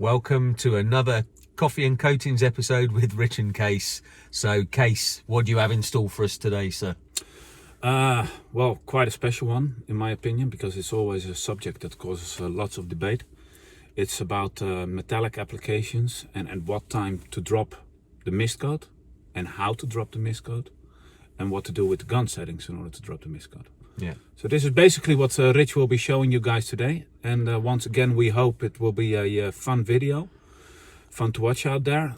Welcome to another Coffee and Coatings episode with Rich and Kees. So, Kees, what do you have in store for us today, sir? Well, quite a special one, in my opinion, because it's always a subject that causes lots of debate. It's about metallic applications and at what time to drop the mist coat and how to drop the mist coat and what to do with the gun settings in order to drop the mist coat. Yeah. So this is basically what Rich will be showing you guys today. And once again, we hope it will be a fun video, fun to watch out there.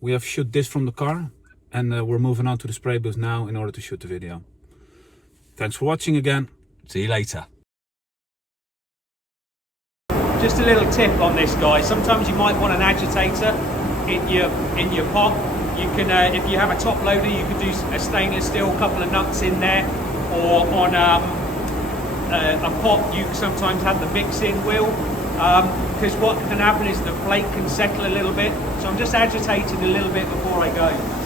We have shoot this from the car and we're moving on to the spray booth now in order to shoot the video. Thanks for watching again. See you later. Just a little tip on this, guys. Sometimes you might want an agitator in your pot. You can, if you have a top loader, you can do a stainless steel, couple of nuts in there, or on a pot you sometimes have the mixing wheel, because what can happen is the flake can settle a little bit. So I'm just agitating a little bit before I go.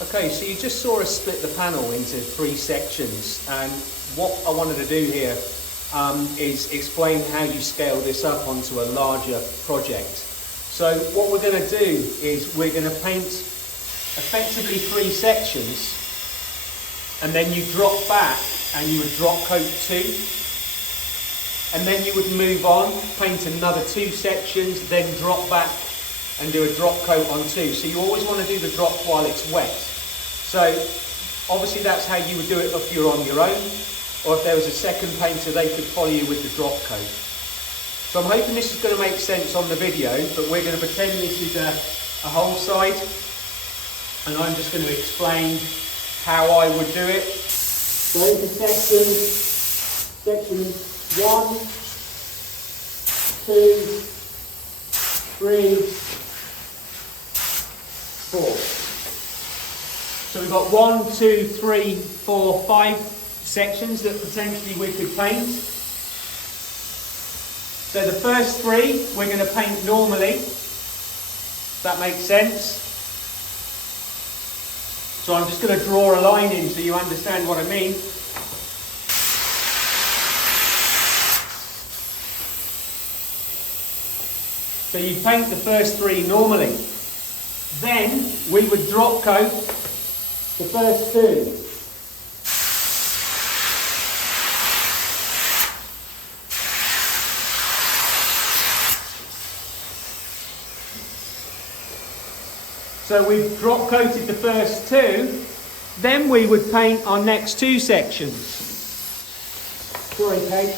Okay, so you just saw us split the panel into 3 sections, and what I wanted to do here is explain how you scale this up onto a larger project. So what we're going to do is we're going to paint effectively 3 sections, and then you drop back and you would drop coat 2, and then you would move on, paint another 2 sections, then drop back and do a drop coat on 2. So you always want to do the drop while it's wet. So obviously that's how you would do it if you're on your own, or if there was a second painter, they could follow you with the drop coat. So I'm hoping this is going to make sense on the video, but we're going to pretend this is a whole side, and I'm just going to explain how I would do it. So into section 1, 2, 3, 4. So we've got 1, 2, 3, 4, 5 sections that potentially we could paint. So the first 3 we're going to paint normally. If that makes sense. So I'm just going to draw a line in so you understand what I mean. So you paint the first 3 normally. Then we would drop coat the first 2. So we've drop coated the first two, then we would paint our next two sections. Sorry, Kate.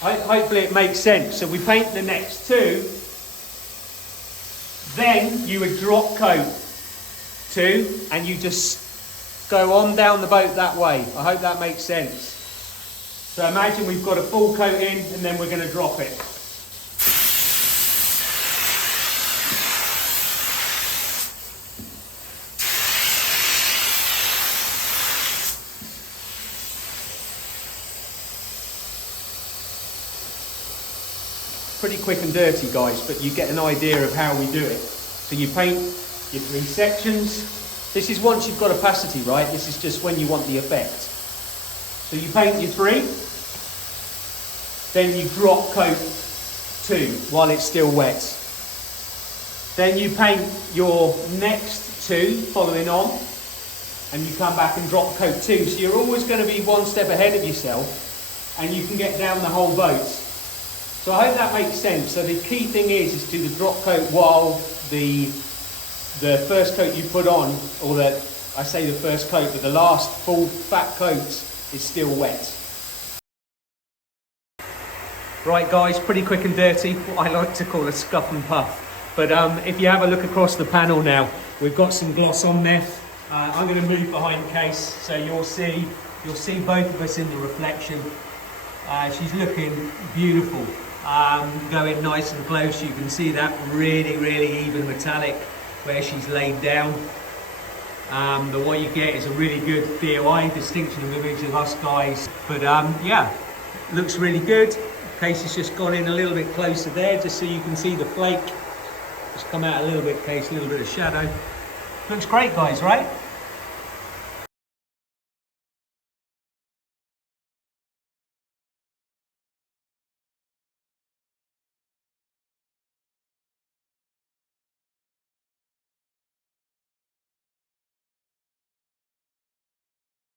Hopefully it makes sense. So we paint the next two, then you would drop coat two, and you just go on down the boat that way. I hope that makes sense. So imagine we've got a full coat in, and then we're going to drop it. Pretty quick and dirty, guys, but you get an idea of how we do it. So you paint your three sections. This is once you've got opacity, right? This is just when you want the effect. So you paint your three, then you drop coat two while it's still wet. Then you paint your next two following on, and you come back and drop coat two. So you're always going to be one step ahead of yourself, and you can get down the whole boat. So I hope that makes sense. So the key thing is to do the drop coat while the first coat you put on, or I say the first coat, but the last full fat coat is still wet. Right guys, pretty quick and dirty, what I like to call a scuff and puff. But if you have a look across the panel now, we've got some gloss on there. I'm going to move behind Kees, so you'll see both of us in the reflection. She's looking beautiful. Going nice and close, you can see that really even metallic where she's laid down. The what you get is a really good DOI, distinction of image of us guys. But yeah, looks really good. Kees has just gone in a little bit closer there, just so you can see the flake. Just come out a little bit, Kees, a little bit of shadow. Looks great, guys, right?